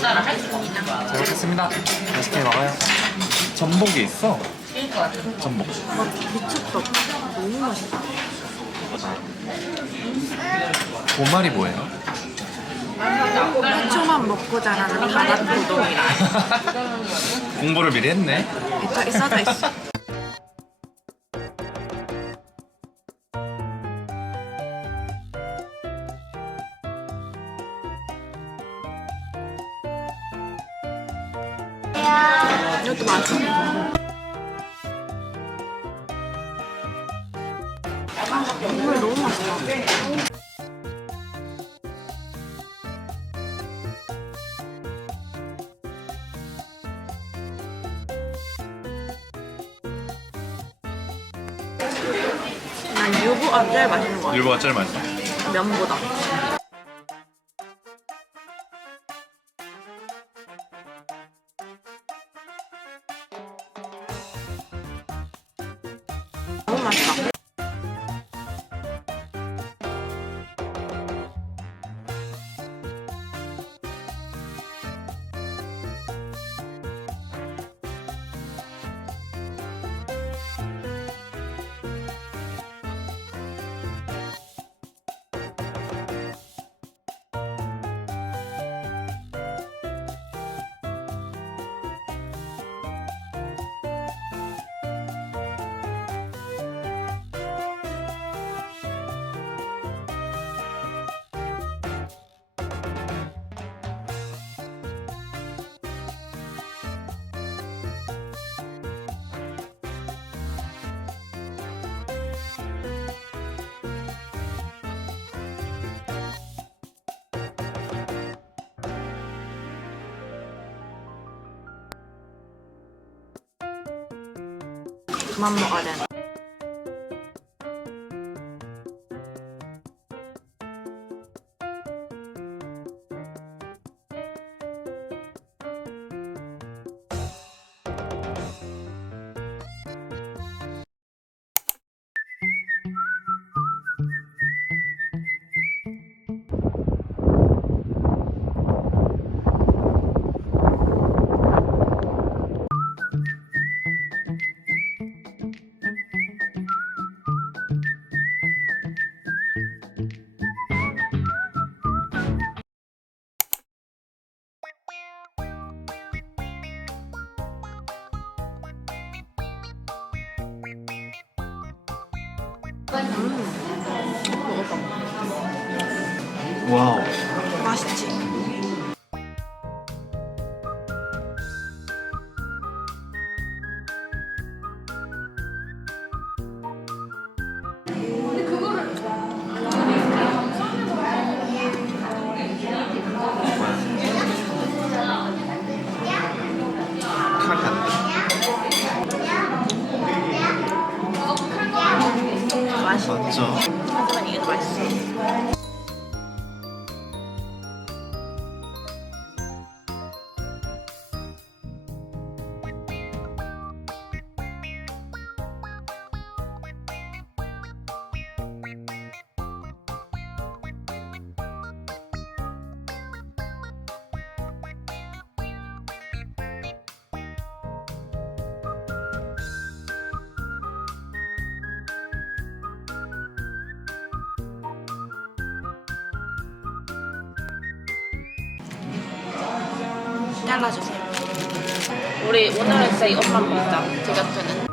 잘 먹겠습니다. 맛있게 먹어요. 전복이 있어. 전복. 미쳤다. 너무 맛있다. 보말이 뭐예요? 해초만 먹고 자라는 바닷고동이라. 공부를 미리 했네. 저기 써져 있어. 맛있어. 국물 너무 맛있다. 난 유부가 제일 맛있는 것 같아. 일보가 제일 맛있어. 면보다. 그만 먹 와우. 맛있지? 맞죠? 하지만 이게 더 맛있어. 잘라주세요. 우리 오늘은 진짜 이것만 먹자. 디저트는.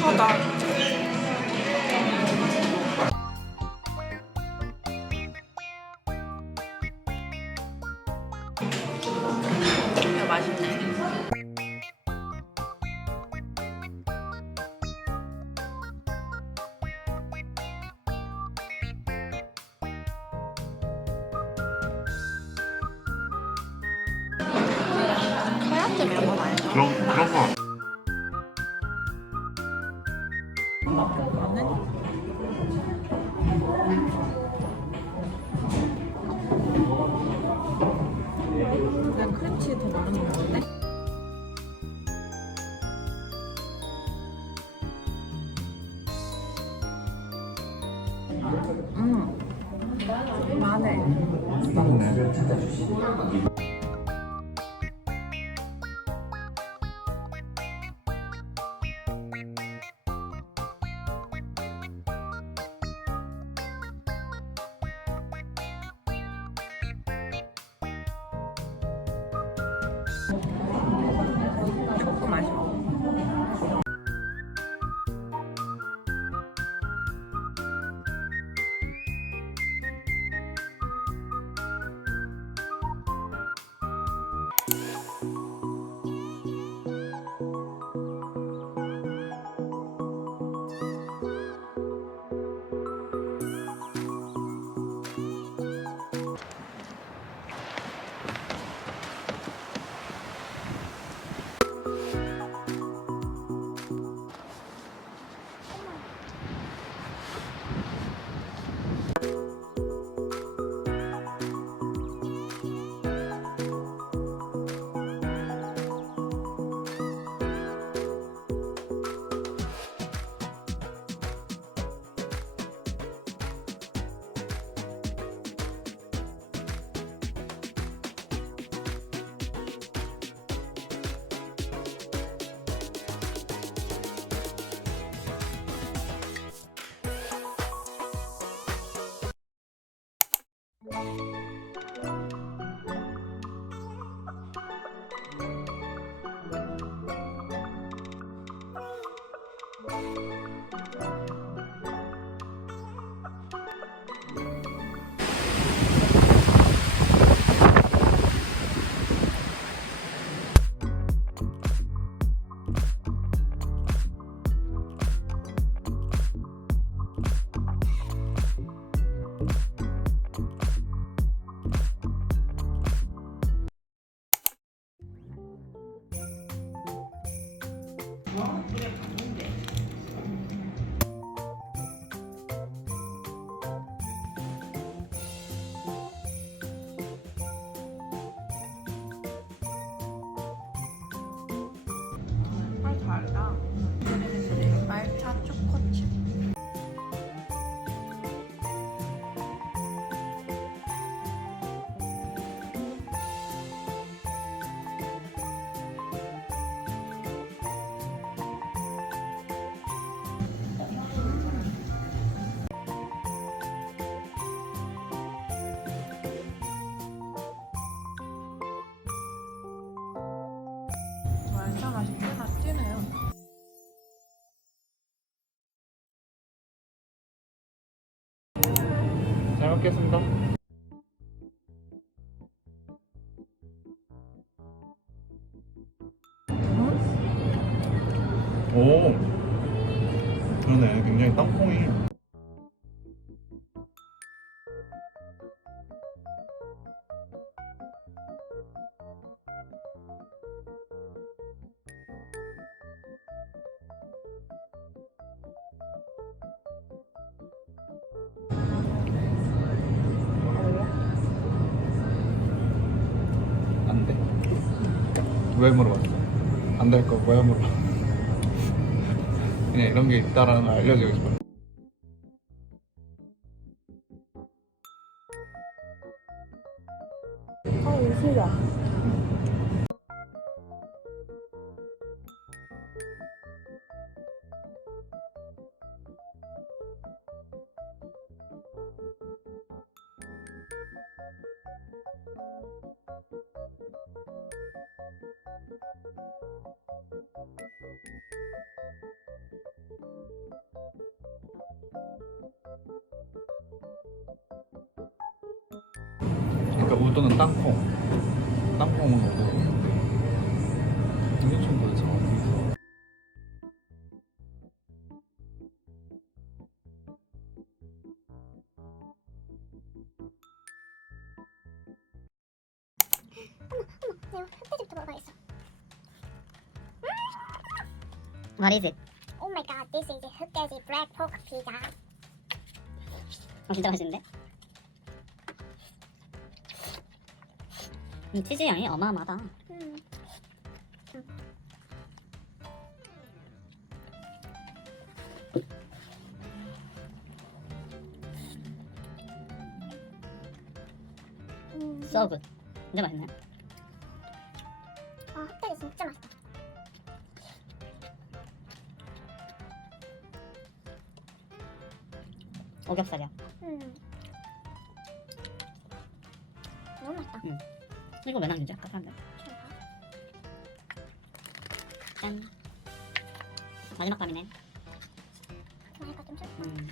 커다. 카야잼 이런 건 아니죠? 그런 그런 거. 더 많은 것 같은데? 음, 마늘. 조금 Tamam mı? 먹겠습니다. 오, 그러네. 굉장히 땅콩이. 왜 물어봤어? 안 될 거 왜 물어봐? 그냥 이런 게 있다라는 걸 알려주고 싶어. 아, 예술이야. 그러니까 우도는 땅콩. 땅콩은 우도. What is it? Oh my god, this is 흑돼지 bread pork pizza. 어, 진짜 맛있는데? 음, 이 치즈 양이 어마어마하다. 음. 음. 서브. 진짜 맛있네. 아, 흑돼지 진짜 맛있다. 오겹살이야. 음. 너무 맛있다. 이거 왜 남기지? 아까 사람들. 짠. 마지막 밤이네. 그러니까 좀 슬퍼. 음.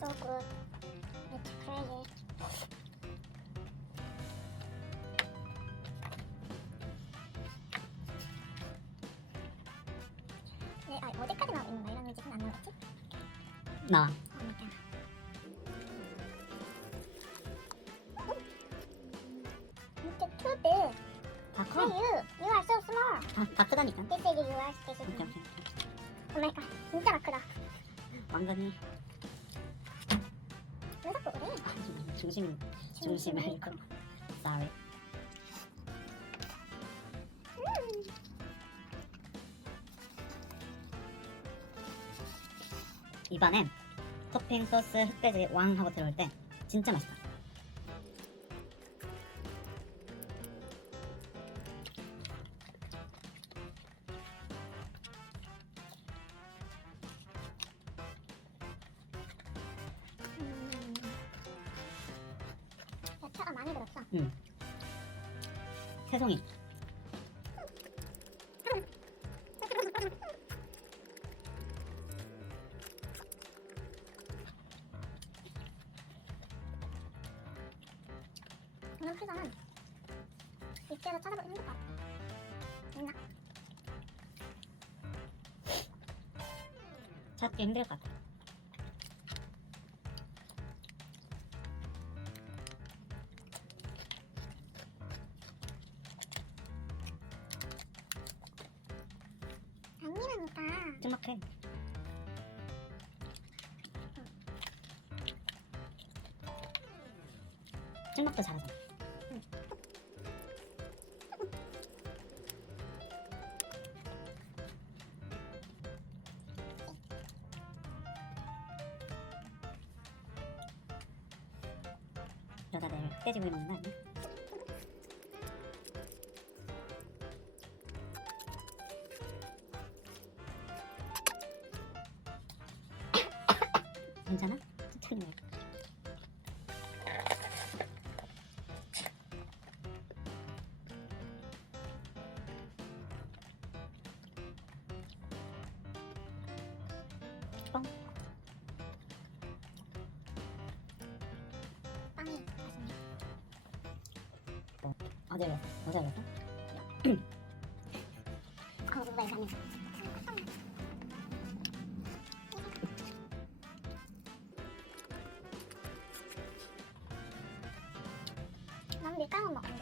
So good. It's crazy. 어디까지 나와 있는 거야? 이런 뮤직은 안 나왔지? 나. 어, 맞다. 진짜 큐트. 다 Hey, 커. you. You are so small. 다, 다 크다니까. This is. This is 오케이. 오케이. 오 마이 갓. 진짜 막 크다. 완전히 왜 자꾸 그래? 중심, 중심을 잃고. Sorry. 입안에 토핑 소스 흑돼지 왕 하고 들어올 때 진짜 맛있다. 음. 많이 들었어. 새송이. 이런 피자는 육개로 찾아보기 힘들 것 같아. 있나? 찾기 힘들 것 같아. 당기라니까. 찐막해. 찐막도 잘하잖아. 괜찮아? 천천히 먹어. 빵이 맛있네. 어제 올렸어? 어제 올렸어? 아, 누가 이상해. 난밀